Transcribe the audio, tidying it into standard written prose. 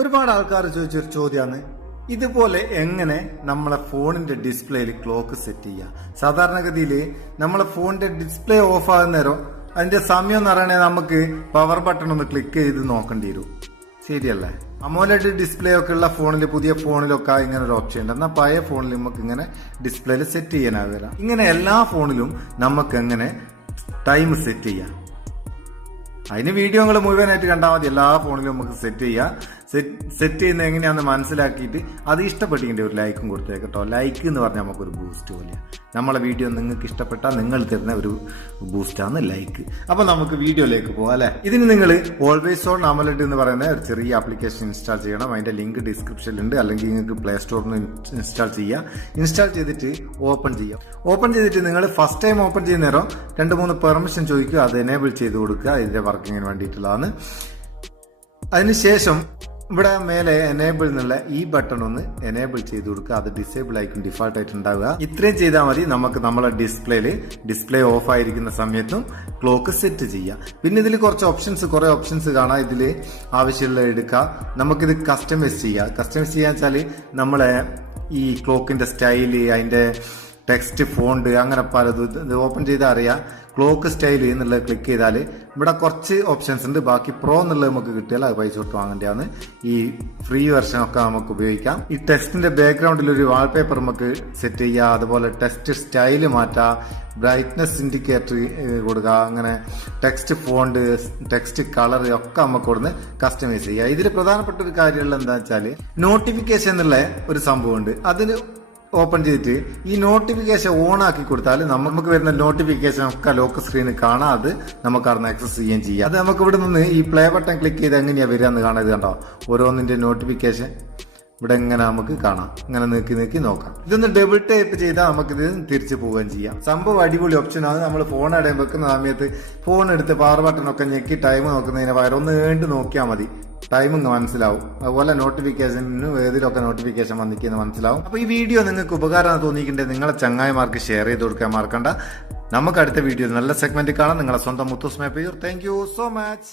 ഒരുപാട് ആൾക്കാർ ചോദിച്ചൊരു ചോദ്യമാണ്, ഇതുപോലെ എങ്ങനെ നമ്മളെ ഫോണിന്റെ ഡിസ്പ്ലേയിൽ ക്ലോക്ക് സെറ്റ് ചെയ്യാം. സാധാരണഗതിയിൽ നമ്മളെ ഫോണിന്റെ ഡിസ്പ്ലേ ഓഫ് ആകുന്ന നേരം അതിന്റെ സമയം എന്ന് പറയണേ നമുക്ക് പവർ ബട്ടൺ ഒന്ന് ക്ലിക്ക് ചെയ്ത് നോക്കേണ്ടി വരും. ശരിയല്ലേ? അമോലെഡ് ഡിസ്പ്ലേ ഒക്കെ ഉള്ള ഫോണിൽ, പുതിയ ഫോണിലൊക്കെ ഇങ്ങനെ ഒരു ഓപ്ഷൻ ഉണ്ട്. എന്നാൽ പഴയ ഫോണിൽ നമുക്ക് ഇങ്ങനെ ഡിസ്പ്ലേയിൽ സെറ്റ് ചെയ്യാനാവില്ല. ഇങ്ങനെ എല്ലാ ഫോണിലും നമുക്ക് എങ്ങനെ ടൈം സെറ്റ് ചെയ്യാം. അതിന് വീഡിയോകൾ മുഴുവനായിട്ട് കണ്ടാൽ മതി. എല്ലാ ഫോണിലും നമുക്ക് സെറ്റ് ചെയ്യാം. സെറ്റ് ചെയ്യുന്നത് എങ്ങനെയാണെന്ന് മനസ്സിലാക്കിയിട്ട് അത് ഇഷ്ടപ്പെട്ടെങ്കിൽ ഒരു ലൈക്കും കൊടുത്തേക്ക് കേട്ടോ. ലൈക്ക് എന്ന് പറഞ്ഞാൽ നമുക്കൊരു ബൂസ്റ്റ് പോലെ. നമ്മളെ വീഡിയോ നിങ്ങൾക്ക് ഇഷ്ടപ്പെട്ടാൽ നിങ്ങൾ തരുന്ന ഒരു ബൂസ്റ്റാണ് ലൈക്ക്. അപ്പൊ നമുക്ക് വീഡിയോയിലേക്ക് പോകാം അല്ലെ. ഇതിന് നിങ്ങൾ ഓൾവേസ് ഓൺ അമോലെഡ് എന്ന് പറയുന്ന ഒരു ചെറിയ ആപ്ലിക്കേഷൻ ഇൻസ്റ്റാൾ ചെയ്യണം. അതിന്റെ ലിങ്ക് ഡിസ്ക്രിപ്ഷനിലുണ്ട്. അല്ലെങ്കിൽ നിങ്ങൾക്ക് പ്ലേ സ്റ്റോറിൽ നിന്ന് ഇൻസ്റ്റാൾ ചെയ്യാം. ഇൻസ്റ്റാൾ ചെയ്തിട്ട് ഓപ്പൺ ചെയ്യാം. ഓപ്പൺ ചെയ്തിട്ട് നിങ്ങൾ ഫസ്റ്റ് ടൈം ഓപ്പൺ ചെയ്യുന്ന നേരം 2-3 പെർമിഷൻ ചോദിക്കുക. അത് എനേബിൾ ചെയ്ത് കൊടുക്കുക. ഇതിന്റെ വർക്കിങ്ങിന് വേണ്ടിയിട്ടുള്ളതാണ്. അതിനുശേഷം ഇവിടെ മേലെ എനേബിൾ എന്നുള്ള ഈ ബട്ടൺ ഒന്ന് എനേബിൾ ചെയ്ത് കൊടുക്കുക. അത് ഡിസേബിൾ ആയിരിക്കും ഡിഫാൾട്ട് ആയിട്ട് ഉണ്ടാവുക. ഇത്രയും ചെയ്താൽ മതി. നമുക്ക് നമ്മളെ ഡിസ്പ്ലേ ഓഫ് ആയിരിക്കുന്ന സമയത്തും ക്ലോക്ക് സെറ്റ് ചെയ്യാം. പിന്നെ ഇതിൽ കുറെ ഓപ്ഷൻസ് കാണാം. ഇതിൽ ആവശ്യമുള്ള എടുക്കാം. നമുക്കിത് കസ്റ്റമൈസ് ചെയ്യാം. കസ്റ്റമൈസ് ചെയ്യാന്ന് വെച്ചാൽ നമ്മളെ ഈ ക്ലോക്കിന്റെ സ്റ്റൈല്, അതിന്റെ ടെക്സ്റ്റ്, ഫോണ്ട്, അങ്ങനെ പലതും ഇത് ഓപ്പൺ ചെയ്താൽ അറിയാം. ക്ലോക്ക് സ്റ്റൈൽ എന്നുള്ളത് ക്ലിക്ക് ചെയ്താൽ ഇവിടെ കുറച്ച് ഓപ്ഷൻസ് ഉണ്ട്. ബാക്കി പ്രോ എന്നുള്ളത് നമുക്ക് കിട്ടിയാൽ അത് പൈസ കൊടുത്ത് വാങ്ങേണ്ടതാണ്. ഈ ഫ്രീ വെർഷൻ ഒക്കെ നമുക്ക് ഉപയോഗിക്കാം. ഈ ടെക്സ്റ്റിന്റെ ബാക്ക്ഗ്രൗണ്ടിൽ ഒരു വാൾപേപ്പർ നമുക്ക് സെറ്റ് ചെയ്യാം. അതുപോലെ ടെക്സ്റ്റ് സ്റ്റൈല് മാറ്റാം, ബ്രൈറ്റ്നസ് ഇൻഡിക്കേറ്റർ കൊടുക്കുക, അങ്ങനെ ടെക്സ്റ്റ് ഫോണ്ട്, ടെക്സ്റ്റ് കളർ ഒക്കെ നമുക്ക് കൊടുന്ന് കസ്റ്റമൈസ് ചെയ്യാം. ഇതിൽ പ്രധാനപ്പെട്ട ഒരു കാര്യമുള്ള എന്താ വെച്ചാൽ നോട്ടിഫിക്കേഷൻ എന്നുള്ള ഒരു സംഭവമുണ്ട്. അതിന് ഓപ്പൺ ചെയ്തിട്ട് ഈ നോട്ടിഫിക്കേഷൻ ഓൺ ആക്കി കൊടുത്താൽ നമുക്ക് വരുന്ന നോട്ടിഫിക്കേഷൻ ഒക്കെ ലോക്ക് സ്ക്രീനിൽ കാണാം. അത് നമുക്ക് അവിടെ ആക്സസ് ചെയ്യുകയും ചെയ്യാം. അത് നമുക്ക് ഇവിടെ നിന്ന് ഈ പ്ലേ ബട്ടൺ ക്ലിക്ക് ചെയ്ത് എങ്ങനെയാ വരിക എന്ന് കാണാൻ. ഇത് കണ്ടോ, ഓരോന്നിന്റെ നോട്ടിഫിക്കേഷൻ ഇവിടെ എങ്ങനെ നമുക്ക് കാണാം. ഇങ്ങനെ നീക്കി നോക്കാം. ഇതൊന്ന് ഡബിൾ ടൈപ്പ് ചെയ്താൽ നമുക്കിത് തിരിച്ചു പോവുകയും ചെയ്യാം. സംഭവം അടിപൊളി ഓപ്ഷനാണ്. നമ്മൾ ഫോൺ ഇടയിൽ വെക്കുന്ന സമയത്ത് ഫോൺ എടുത്ത് പവർ ബട്ടൺ ഒക്കെ ഞെക്കി ടൈം നോക്കുന്നതിന് പകരം ഒന്ന് വേണ്ടി നോക്കിയാൽ മതി. ടൈമിങ് മനസ്സിലാവും. അതുപോലെ നോട്ടിഫിക്കേഷനും ഏതിലൊക്കെ നോട്ടിഫിക്കേഷൻ വന്നിരിക്കുന്നത് മനസ്സിലാവും. അപ്പൊ ഈ വീഡിയോ നിങ്ങൾക്ക് ഉപകാരമാണ് തോന്നിയിട്ടുണ്ടെങ്കിൽ നിങ്ങളെ ചങ്ങായിമാർക്ക് ഷെയർ ചെയ്ത് കൊടുക്കാൻ മറക്കണ്ട. നമുക്ക് അടുത്ത വീഡിയോ നല്ല സെഗ്മെന്റ് കാണാം. നിങ്ങളെ സ്വന്തം Muthoos Meppayur. Thank you so much.